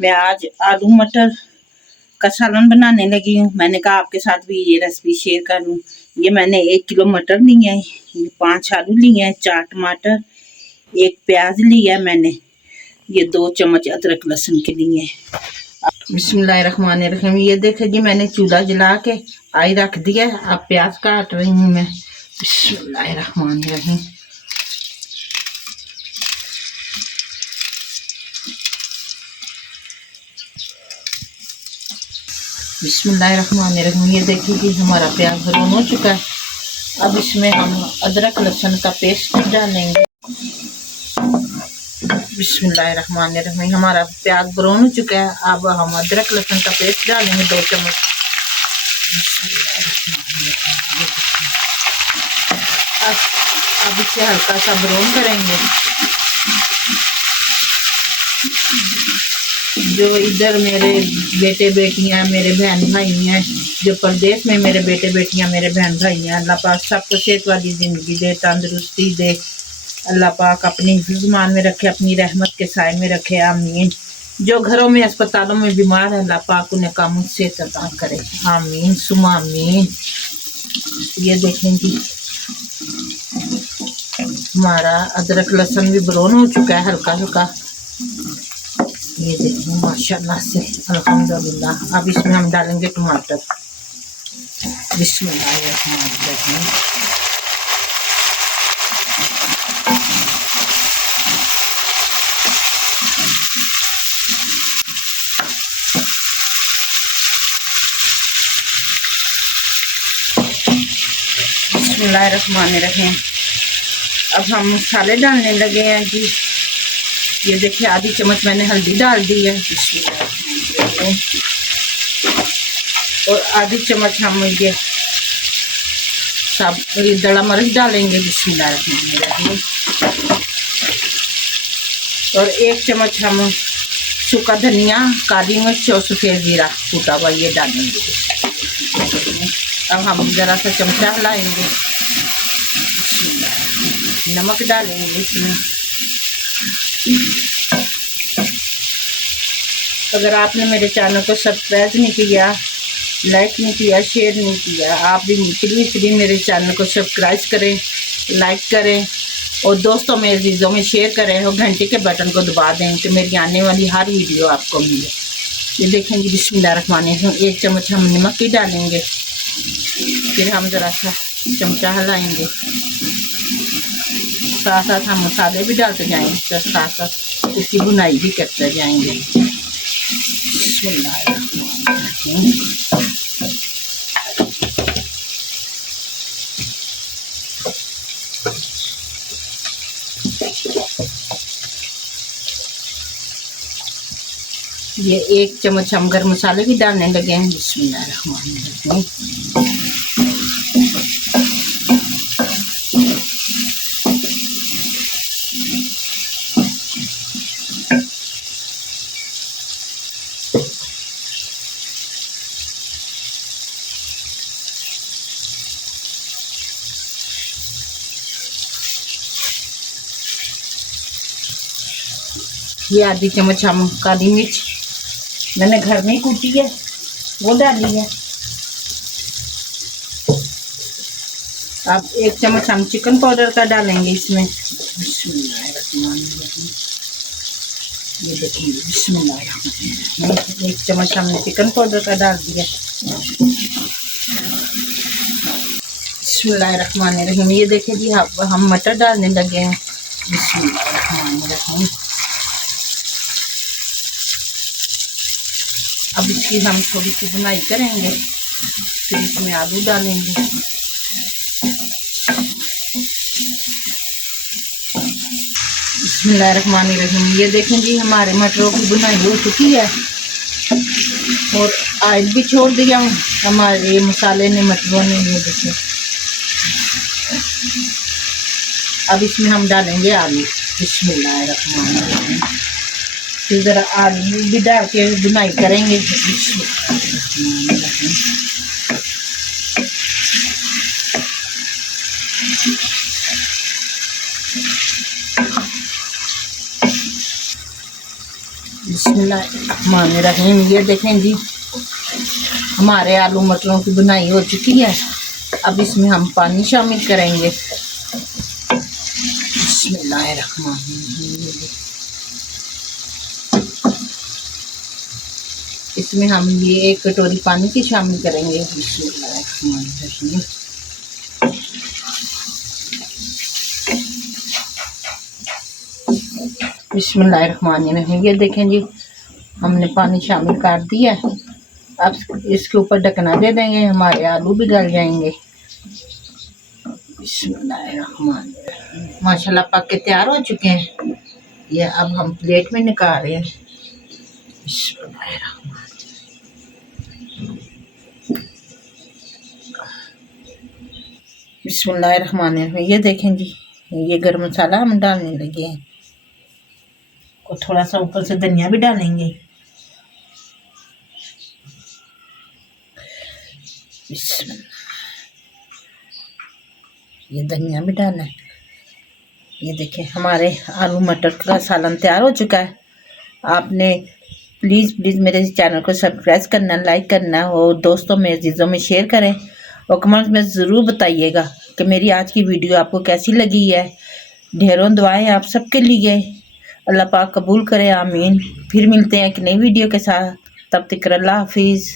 मैं आज आलू मटर का सालन बनाने लगी हूँ। मैंने कहा आपके साथ भी ये रेसिपी शेयर कर लूँ। ये मैंने 1 किलो मटर लिए हैं, 5 आलू लिए हैं, 4 टमाटर, 1 प्याज लिया है मैंने, ये 2 चम्मच अदरक लहसुन के लिए। बिस्मिल्लाहिर्रहमानिर्रहीम। ये देखे जी मैंने चूल्हा जला के आई रख दिया। अब प्याज काट रही हूँ मैं। बिस्मिल्लाहिर्रहमानिर्रहीम। बिस्मिल्लाहिर्रहमानिर्रहीम। ये देखिए कि हमारा प्याज ब्राउन हो चुका है। अब इसमें हम अदरक लहसुन का पेस्ट डालेंगे। बिस्मिल्लाहिर्रहमानिर्रहीम। हमारा प्याज ब्राउन हो चुका है। अब हम अदरक लहसुन का पेस्ट डालेंगे 2 चम्मच। अब इसे हल्का सा ब्राउन करेंगे। जो इधर मेरे बेटे बेटियां, मेरे बहन भाई हैं, जो प्रदेश में मेरे बेटे बेटियां, मेरे बहन भाई हैं, अल्लाह पाक सबको सेहत वाली ज़िंदगी दे, तंदुरुस्ती दे। अल्लाह पाक अपनी हिफ्ज़-मान में रखे, अपनी रहमत के साए में रखे। आमीन। जो घरों में अस्पतालों में बीमार है, अल्लाह पाक उन्हें कामों से अता करे। आमीन सुमा आमीन। ये देखेंगी हमारा अदरक लहसुन भी ब्राउन हो चुका है हल्का हल्का। ये देखिए माशाल्लाह से अल्हम्दुलिल्लाह। अब इसमें हम डालेंगे टमाटर। बिस्मिल्लाहिर्रहमानिर्रहीम। बिस्मिल्लाहिर्रहमानिर्रहीम। अब हम मसाले डालने लगे हैं जी। ये देखिए आधी चम्मच मैंने हल्दी डाल दी है। और आधी चम्मच हम ये सब दड़ा मिर्च डालेंगे। बिस्मिल्लाहिर्रहमानिर्रहीम। और 1 चम्मच हम सूखा धनिया, काली मिर्च और सफ़ेद जीरा कूटा हुआ ये डालेंगे। अब हम ज़रा सा चमचा हिलाएंगे। नमक डालेंगे इसमें। अगर आपने मेरे चैनल को सब्सक्राइब नहीं किया, लाइक नहीं किया, शेयर नहीं किया, आप भी प्लीज़ मेरे चैनल को सब्सक्राइब करें, लाइक करें और दोस्तों में अजीज़ों में शेयर करें और घंटे के बटन को दबा दें कि मेरी आने वाली हर वीडियो आपको मिले। ये देखेंगे बिस्मिल्लाहिर्रहमानिर्रहीम। 1 चम्मच हम नमक की डालेंगे। फिर हम ज़रा सा चमचा हिलाएंगे। साथ साथ हम मसाले भी डालते जाएंगे, तो साथ साथ इसकी बुनाई भी करते जाएंगे। ये 1 चम्मच हम गरम मसाले भी डालने लगे हैं। बिस्मिल्लाहिर्रहमानिर्रहीम। ये आधी चम्मच हम काली मिर्च मैंने घर में ही कूटी है वो डाली है। अब 1 चम्मच हम चिकन पाउडर का डालेंगे इसमें। ये देखिए बिस्मिल्लाहिर्रहमानिर्रहीम। 1 चम्मच हमने चिकन पाउडर का डाल दिया। बिस्मिल्लाहिर्रहमानिर्रहीम। ये देखिए जी हम मटर डालने लगे हैं। बिस्मिल्लाहिर्रहमानिर्रहीम। अब इसकी हम थोड़ी सी बुनाई करेंगे, फिर इसमें आलू डालेंगे। बिस्मिल्लाहिर्रहमानिर्रहीम। ये देखें जी हमारे मटरों की बुनाई हो चुकी है और ऑयल भी छोड़ दिया हमारे मसाले ने, मटरों ने। ये देखें अब इसमें हम डालेंगे आलू। बिस्मिल्लाहिर्रहमानिर्रहीम। फिर ज़रा आलू भी डाल के बुनाई करेंगे। बिस्मिल्लाहिर्रहमानिर्रहीम। ये देखें जी, हमारे आलू मटरों की बुनाई हो चुकी है। अब इसमें हम पानी शामिल करेंगे। बिस्मिल्लाहिर्रहमानिर्रहीम। इसमें हम ये 1 कटोरी पानी की शामिल करेंगे। बिस्मिल्लाहिर्रहमानिर्रहीम। बिस्मिल्लाहिर्रहमानिर्रहीम। ये देखें जी, हमने पानी शामिल कर दिया। अब इसके ऊपर ढकना दे देंगे, हमारे आलू भी गल जाएंगे। बिस्मिल्लाहिर्रहमानिर्रहीम। माशाल्लाह पक के तैयार हो चुके हैं। ये अब हम प्लेट में निकाल रहे हैं। बिस्मिल्लाहिर्रहमानिर्रहीम। ये देखें जी, ये गरम मसाला हम डालने लगे हैं और थोड़ा सा ऊपर से धनिया भी डालेंगे। ये धनिया भी डालना है। ये देखें, हमारे आलू मटर का सालन तैयार हो चुका है। आपने प्लीज़ मेरे चैनल को सब्सक्राइब करना, लाइक करना और दोस्तों में, अजीज़ों में शेयर करें और कमेंट में ज़रूर बताइएगा कि मेरी आज की वीडियो आपको कैसी लगी है। ढेरों दुआएं आप सबके लिए। अल्लाह पाक कबूल करे, आमीन। फिर मिलते हैं एक नई वीडियो के साथ। तब तक अल्लाह हाफिज़।